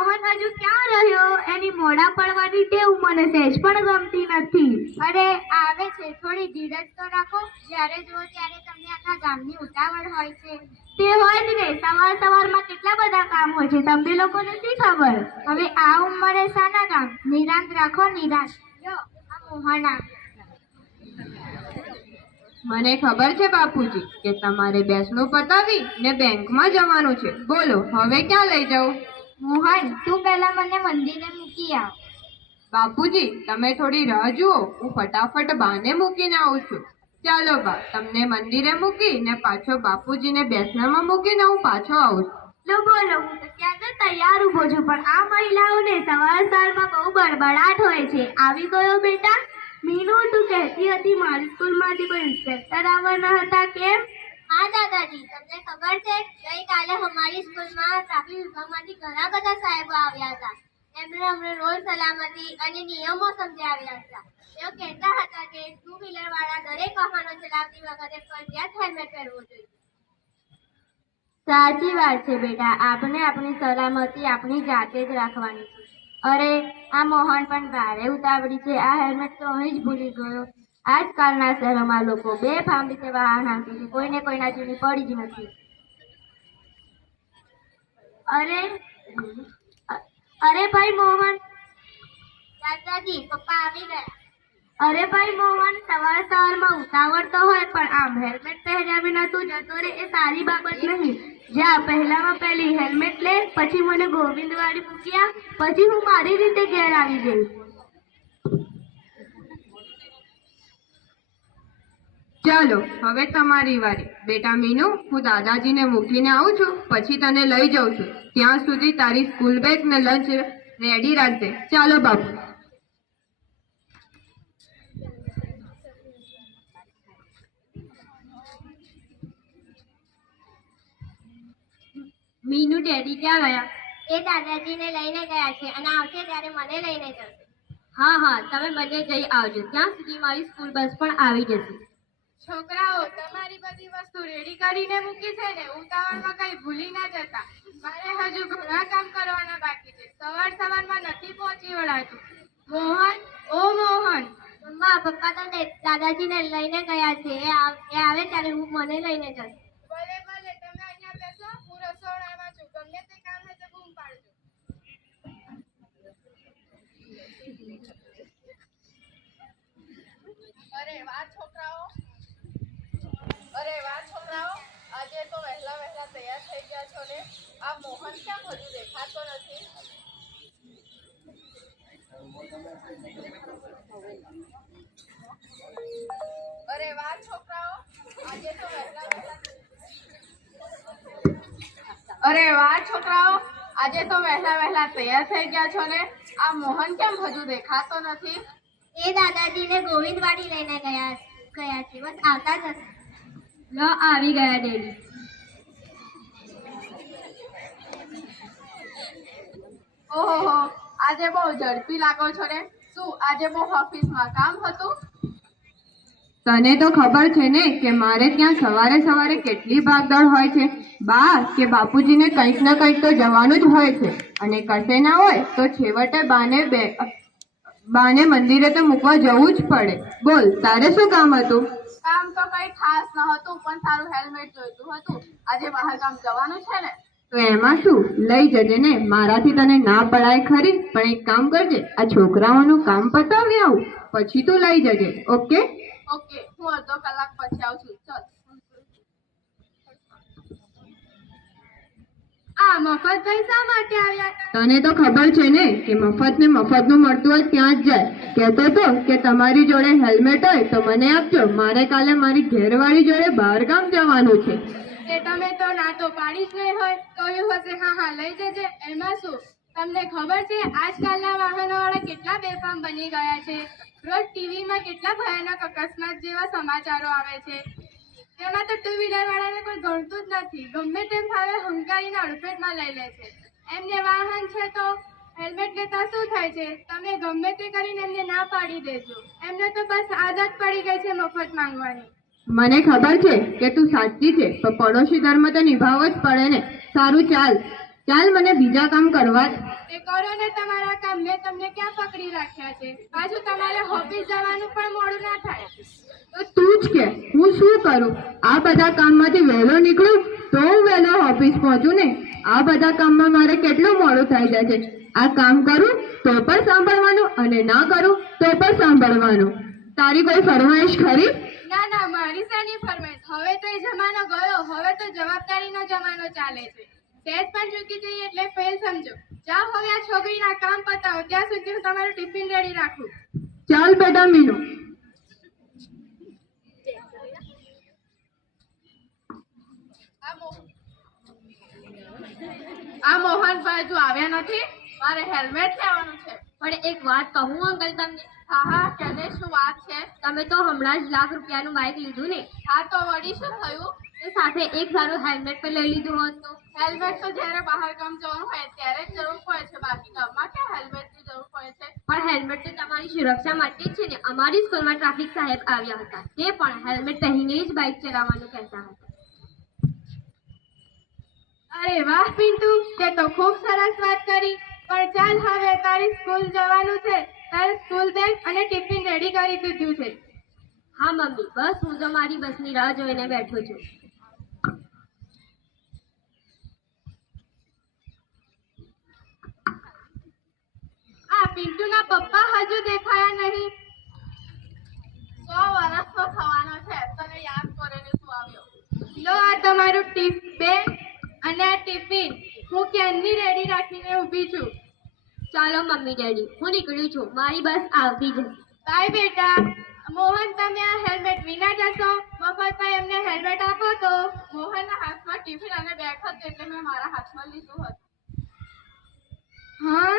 મોહન હજુ ક્યાં રહ્યો? એની મોડા પડવાની ટેવ મને સહેજ પણ ગમતી નથી. અરે આવે છે, થોડી ધીરજ તો રાખો. જ્યારે જુઓ ત્યારે તમને આખા ગામની ઉતાવળ હોય છે. તે હોય જ ને, સવાર સવારમાં કેટલા બધા કામ હોય છે, તમને લોકોને શી ખબર? હવે આ ઉંમરે શાના કામ? નિરાંત રાખો, નિરાંત. જો આ મોહન મને ખબર છે બાપુજી કે તમારે બેસણું પતાવી ને બેંકમાં જવાનું છે. બોલો હવે ક્યાં લઈ જાઉં? મોહન, તું પહેલા મને મંદિરે મૂકી આવ. બાપુજી તમે થોડી રાહ જુઓ, હું ફટાફટ બાને મૂકીને આવું છું. ચાલો બા, તમને મંદિરે મૂકી ને પાછો બાપુજીને બેસણામાં મૂકીને હું પાછો આવું છું. બોલો, હું તો ત્યાં તો તૈયાર ઊભો છું, પણ આ મહિલાઓને સવાર સવારમાં બહુ બડબડાટ હોય છે. આવી ગયો બેટા? મીનુ, તું કહેતી હતી મારી સ્કૂલમાંથી કોઈ ઇન્સ્પેક્ટર આવવાના હતા, કેમ? હા દાદાજી, તમને ખબર છે ગઈકાલે અમારી સ્કૂલમાં ટ્રાફિક વિભાગમાંથી ઘણા બધા સાહેબો આવ્યા હતા. એમણે અમને રોડ સલામતી અને નિયમો સમજાવ્યા હતા. તેઓ કહેતા હતા કે ટુ વ્હીલર વાળા દરેક વાહનો ચલાવતી વખતે ફરજિયાત હેલ્મેટ પહેરવું જોઈએ. સાચી વાત છે બેટા, આપણે આપણી સલામતી આપણી જાતે જ રાખવાની છે. અરે આ મોહન પણ ભારે ઉતાવળી છે. આ હેલ્મેટ તો અહીં જ ભૂલી ગયો. આજકાલના શહેરોમાં લોકો બેફામ રીતે વાહન હાંકે છે, કોઈને કોઈના જેવી પડી જ નથી. અરે ભાઈ મોહન. દાદાજી, પપ્પા આવી ગયા. અરે ભાઈ મોહન, સવાર સવારમાં ઉતાવળ તો હોય, પણ આમ હેલ્મેટ પહેર્યા વિના તું જતો રે એ સારી બાબત નહીં. જા પહેલામાં પહેલી હેલ્મેટ લે, પછી મને ગોવિંદવાડી મૂક્યા, પછી હું મારી રીતે ઘેર આવી જઈશ. ચાલો હવે તમારી વારી. બેટા મીનુ, હું દાદાજીને મૂકીને આવું છું, પછી તને લઈ જાઉં છું. ત્યાં સુધી તારી સ્કૂલ બેગ ને લંચ રેડી રાખજે. ચાલો બાપુ. મીનુ, ડેડી ક્યાં ગયા? એ દાદાજીને લઈને ગયા છે અને આવશે ત્યારે મને લઈને જશે. હા હા, તમે બંને જઈ આવજો. ત્યાં સુધી મારી સ્કૂલ બસ પણ આવી જશે. છોકરાઓ, તમારી બધી વસ્તુ રેડી કરીને મૂકી છે ને? ઉતાવળમાં કઈ ભૂલી ના જતા. મારે હજુ ઘણા કામ કરવાના બાકી છે. સવાર સવારમાં નથી પહોંચી વળાતું. મોહન, ઓ મોહન. મમ્મા, પપ્પા તો દાદાજીને લઈને ગયા છે. એ આવે ત્યારે મને લઈને જશે. ભલે ભલે, તમે અહીંયા બેસો, હું રસોડામાં છું. ગમે તે કામ હોય તો બૂમ પાડજો. અરે વાહ છોકરાઓ, આજે તો વહેલા વહેલા તૈયાર થઈ ગયા છો ને? આ મોહન કેમ હજુ દેખાતો નથી? અરે વાહ છોકરાઓ, આજે તો વહેલા વહેલા તૈયાર થઈ ગયા છો ને? આ મોહન કેમ હજુ દેખાતો નથી? એ દાદાજીને ગોવિંદવાડી લઈને ગયા છે, બસ આવતા જ હશે. લો, આવી ગયા ડેડી. ઓહો, આજે બહુ ઝડપી લાગો છો ને? શું આજે બહુ ઓફિસમાં કામ હતું? તને તો ખબર છે ને કે મારે ત્યાં સવારે સવારે કેટલી ભાગદોડ હોય છે. બા કે બાપુજીને કંઈક ને કંઈક તો જવાનું જ હોય છે, અને કશે ના હોય તો છેવટે બાને મંદિરે તો મૂકવા જવું જ પડે. બોલ, તારે શું કામ હતું? કામ તો કઈ ખાસ નહોતું, પણ તારું હેલ્મેટ જોઈતું હતું. આજે બહાર ગામ જવાનું છે ને? તો એમાં શું, લઈ જજે ને. મારાથી તને ના પડાય ખરી, પણ એક કામ કરજે, આ છોકરાઓનું કામ પતાવી આવું, પછી તું લઈ જજે. ઓકે? ઓકે, હું અડધો કલાક પછી આવું છું. ચલ. આ મફતભાઈ શા માટે આવ્યા હતા? તને તો ખબર છે ને કે મફત ને મફતનું મળતું હોય ત્યાં જ જાય. કહેતો તો કે તમારી જોડે હેલ્મેટ હોય તો મને આપજો, મારે કાલે મારી ઘેરવાળી જોડે બહાર ગામ જવાનું છે. કે તમે તો ના તો પાડી જ નહીં હોય, કહ્યું હશે હા હા લઈ જજે. એમાં શું? તમને ખબર છે આજકાલના વાહનોવાળા કેટલા બેફામ બની ગયા છે? રોજ ટીવીમાં કેટલા ભયાનક અકસ્માત જેવા સમાચારો આવે છે. તેમાં તો ટુ વ્હીલર વાળાને કોઈ ગણતું જ નથી. ગમે તેમ ફાવે હંકારીને અડફેટમાં લઈ લે છે. એમને વાહન છે તો હેલ્મેટ લેતા શું થાય છે? તમે ગમે તે કરીને એમને ના પાડી દેજો. એમને તો બસ આદત પડી ગઈ છે મફત માંગવાની. મને ખબર છે કે તું સાચી છે, તો પડોશી ધર્મ તો નિભાવવો જ પડે ને. સારું ચાલ. ચાલ મને બીજા કામ કરવા દે. તે કરો ને તમારા કામ. મેં તમને ક્યાં પકડી રાખ્યા છે? પાછું તમારે ઓફિસ જવાનું પણ મોડું ના થાય. તો તું જ કે હું શું કરું? આ બધા કામમાંથી વહેલો નીકળું તો હું વહેલો ઓફિસ પહોંચું ને. આ બધા કામમાં મારે કેટલું મોડું થઈ જાય છે. આ કામ કરું તો પણ સાંભળવાનું અને ના કરું તો પણ સાંભળવાનું. તારી કોઈ ફરમાઈશ ખરી? ના ના, મારી શાની ફરમાઈશ? હવે તો એ જમાનો ગયો. હવે તો જવાબદારીનો જમાનો ચાલે છે. સહેજ પણ ચૂકી જઈએ એટલે ફેલ સમજો. જાઓ હવે આ છોકરીના કામ પતાવો. ત્યાં સુધી હું તમારું ટિફિન રેડી રાખું. ચાલ બેટા મીનુ. આ મોહનભાઈ જો આવ્યા નથી. મારે હેલ્મેટ લેવાનું છે. પણ એક વાત કહું અંકલ તમને? હા હા, કહે શું વાત છે? તમે તો હમણાં જ લાખ રૂપિયાનું બાઇક લીધું ને, હા તો વળી શું થયું? તો સાથે એક સારું હેલ્મેટ પણ લઈ લીધું હોત તો. હેલ્મેટ તો જ્યારે બહાર કામ જવાનું હોય ત્યારે જ જરૂર પડે છે. બાકી કામમાં ક્યાં હેલ્મેટની જરૂર પડે છે? પણ હેલ્મેટ તો તમારી સુરક્ષા માટે જ છે ને. અમારી સ્કૂલમાં ટ્રાફિક સાહેબ આવ્યા હતા, તે પણ હેલ્મેટ પહેરીને જ બાઇક ચલાવવાનું કહેતા હતા. અરે વાહ પિન્ટુ, તે તો ખૂબ સરસ વાત કરી. પણ ચાલ હવે તારી સ્કૂલ જવાનું છે. તારે સ્કૂલ બેગ અને ટિફિન રેડી કરી દીધું છે. હા મમ્મી, બસ હું તો મારી બસની રાહ જોઈને બેઠો છું. આ પિન્ટુના પપ્પા હજુ દેખાયા નહીં. 100 વર્ષનો થવાનો છે. તને યાદ કરીને તું આવ્યો. લો આ તમારું બેગ અને આ ટિફિન. હું ક્યારની રેડી રાખીને ઊભી છું. ચાલો મમ્મી ડેડી, હું નીકળ્યું છું. મારી બસ આવતી જશે. બાય બેટા. મોહન, તમે આ હેલ્મેટ વિના જશો? મફતમાં એમને હેલ્મેટ આપો તો. મોહનના હાથમાં ટિફિન અને બેગ હતું એટલે મેં મારા હાથમાં લીધું હતું. હા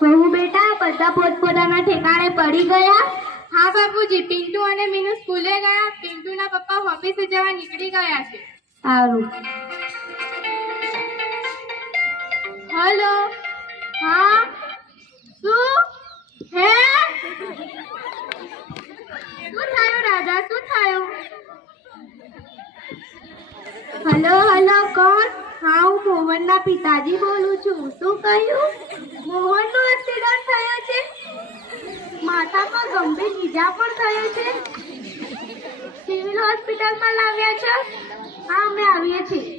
બહુ બેટા, બધા પોતપોતાના ઠેકાણે પડી ગયા. હા બાપુજી, પિન્ટુ અને મીનુ સ્કૂલે ગયા. પિન્ટુના પપ્પા ઓફિસે જવા નીકળી ગયા છે. સારું. હલો. હા શું? હે શું થયું રાધા? શું થયું? હલો હલો, કોણ? હા, હું મોહનના પિતાજી બોલું છું. શું કહ્યું? મોહનનું એક્સિડન્ટ થયો છે. માથામાં ગંભીર ઈજા પણ થયો છે. સિવિલ હોસ્પિટલમાં લાવ્યા છો? હા, અમે આવીએ છીએ.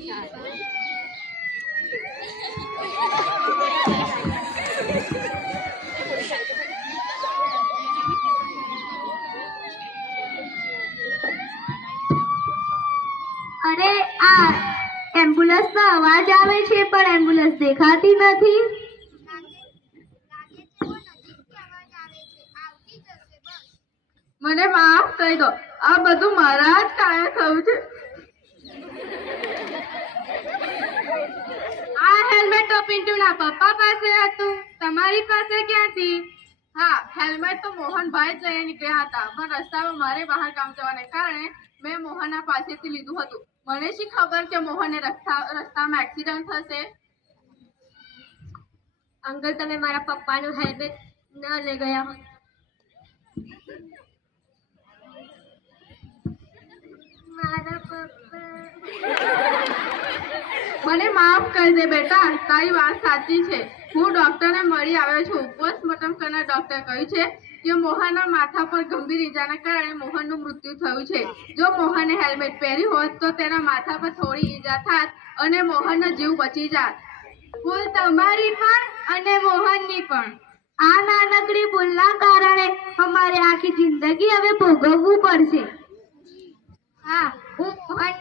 અરે આ એમ્બ્યુલન્સનો અવાજ આવે છે પણ એમ્બ્યુલન્સ દેખાતી નથી. મને માફ કરી દો. આ બધું મારા જ કારણે થયું છે. આ હેલ્મેટ તો પિન્ટુના પપ્પા પાસે હતું. તમારી પાસે ક્યાંથી? હા, હેલ્મેટ તો મોહનભાઈ જ લઈને નીકળ્યા હતા. પણ રસ્તામાં મારે બહાર કામ જવાને કારણે મેં મોહનના પાસેથી લીધું હતું. મને શી ખબર કે મોહનને રસ્તામાં એક્સિડન્ટ થશે. અંકલ, તમે મારા પપ્પાનું હેલ્મેટ ન લઈ ગયા હોત. મારા પપ્પા. મને માફ કરી દે બેટા, તારી વાત સાચી છે. હું ડોક્ટરને મળી આવ્યો છું. પોસ્ટમોર્ટમ કરનાર ડોક્ટરે કહ્યું છે કે મોહનના માથા પર ગંભીર ઈજાના કારણે મોહનનું મૃત્યુ થયું છે. જો મોહને હેલ્મેટ પહેર્યું હોત તો તેના માથા પર થોડી ઈજા થાત અને મોહનનો જીવ બચી જાત. ભૂલ તમારી પણ અને મોહનની પણ. આ નાનકડી ભૂલના કારણે અમારે આખી જિંદગી હવે ભોગવવું પડશે. હા, હું મોહન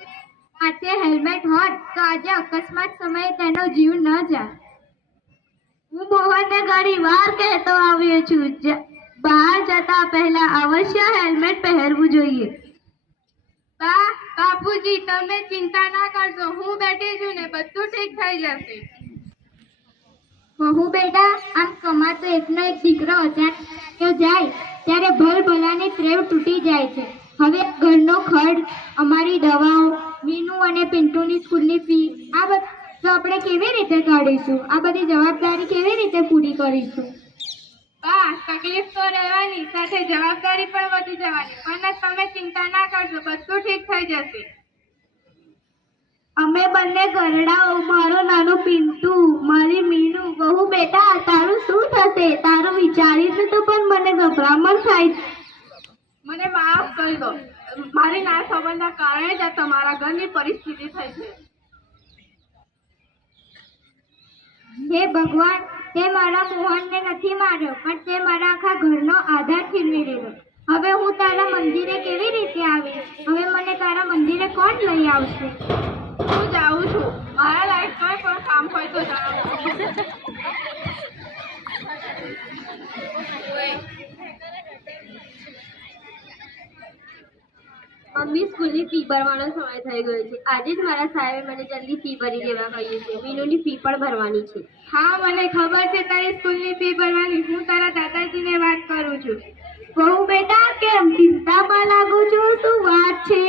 હાથે હેલ્મેટ હોત તો આજે અકસ્માત સમયે તેનો જીવ ન જાય. હું મોહનને ઘણી વાર કહેતો આવ્યો છું, બહાર જતા પહેલા અવશ્ય હેલ્મેટ પહેરવું જોઈએ. બાપુજી, તમે ચિંતા ના કરશો. હું બેઠી છું ને, બધું ઠીક થઈ જશે. હું બેટા, આમ કમાતો એકનો એક દીકરો અચાનક જાય ત્યારે ભલભલાની ત્રેવ તૂટી જાય છે. હવે ઘરનો ખર્ચ, અમારી દવાઓ, મીનુ અને પિન્ટુની સ્કૂલની ફી, આ બધું આપણે કેવી રીતે કાઢીશું? આ બધી જવાબદારી કેવી રીતે પૂરી કરીશું? બા, તકલીફ તો રહેવાની, સાથે જવાબદારી પણ વધી જવાની, પણ તમે ચિંતા ના કરજો, બધું ઠીક થઈ જશે. અમે બંને ઘરડાઓ, મારો નાનો પિન્ટુ, મારી મીનુ. બહુ બેટા, તારું શું થશે? તારું વિચારીને તો પણ મને ગભરામણ થાય છે. મને માફ કરી દો, મારી ના સમજના કારણે જ આ તમારા ઘરની પરિસ્થિતિ થઈ છે. હે ભગવાન, તે મારા મોહનને નથી માર્યો, પણ તે મારા આખા ઘરનો આધાર છીનવી લીધો. હવે હું તારા મંદિરે કેવી રીતે આવીશ? હવે મને તારા મંદિરે કોણ લઈ આવશે? હું જાઉં છું, મારા લાયક કોઈ પણ કામ હોય તો જણાવો. મમ્મી, સ્કૂલની ફી ભરવાનો સમય થઈ ગયો છે. આજે જ મારા સાહેબે મને જલ્દી ફી ભરી દેવા કહ્યું છે. મીનુની ફી પણ ભરવાની છે. હા, મને ખબર છે તારી સ્કૂલની ફી ભરવાની. હું તારા દાદાજીને વાત કરું છું. બહુ બેટા, કેમ ચિંતામાં લાગુ છું? શું વાત છે?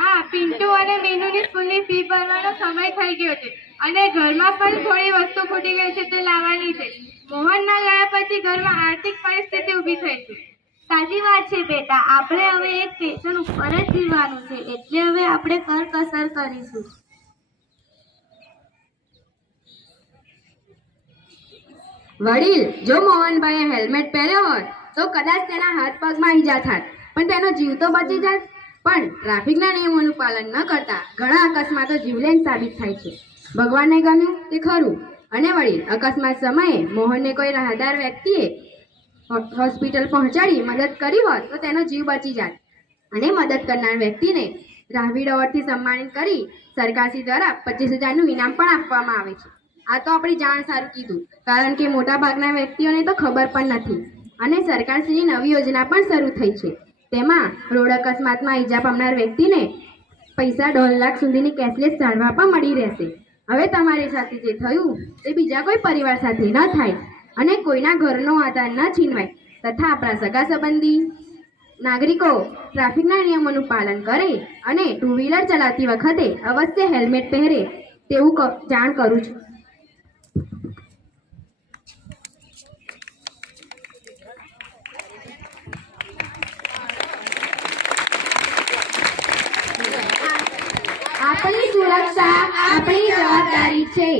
હા, પિન્ટુ અને મીનુની સ્કૂલની ફી ભરવાનો સમય થઈ ગયો છે અને ઘરમાં પણ થોડી વસ્તુ ખૂટી ગઈ છે, તે લાવવાની છે. મોહનના ગયા પછી ઘરમાં આર્થિક પરિસ્થિતિ ઊભી થઈ છે. સાચી વાત છે બેટા, આપણે હવે એક પેશન ઉપર જ જીવવાનું છે, એટલે હવે આપણે કરકસર કરીશું. વડીલ, જો મોહનભાઈએ હેલ્મેટ પહેર્યો હોત તો કદાચ તેના હાથ પગમાં ઈજા થાત, પણ તેનો જીવ તો બચી જાત. પણ ટ્રાફિકના નિયમોનું પાલન ન કરતા ઘણા અકસ્માતો જીવલેણ સાબિત થાય છે. ભગવાનને ગમ્યું તે ખરું. અને વડીલ, અકસ્માત સમયે મોહનને કોઈ રાહદાર વ્યક્તિએ હોસ્પિટલ પહોંચાડી મદદ કરી હોત તો તેનો જીવ બચી જાત. અને મદદ કરનાર વ્યક્તિને રાહવીર એવોર્ડથી સન્માનિત કરી સરકારશ્રી દ્વારા 25,000નું ઇનામ પણ આપવામાં આવે છે. આ તો આપણી જાણ સારું કીધું, કારણ કે મોટાભાગના વ્યક્તિઓને તો ખબર પણ નથી. અને સરકારશ્રીની નવી યોજના પણ શરૂ થઈ છે. તેમાં રોડ અકસ્માતમાં ઈજા પામનાર વ્યક્તિને પૈસા 1.5 લાખ સુધીની કેશલેસ સારવાર પણ મળી રહેશે. હવે તમારી સાથે જે થયું તે બીજા કોઈ પરિવાર સાથે ન થાય અને કોઈના ઘરનો આધાર ન છીનવાય, તથા આપણા સગા સંબંધી નાગરિકો ટ્રાફિકના નિયમોનું પાલન કરે અને ટુ વ્હીલર ચલાવતી વખતે અવશ્ય હેલ્મેટ પહેરે તેવું જાણ કરું છું. આપણી સુરક્ષા આપણી જવાબદારી છે.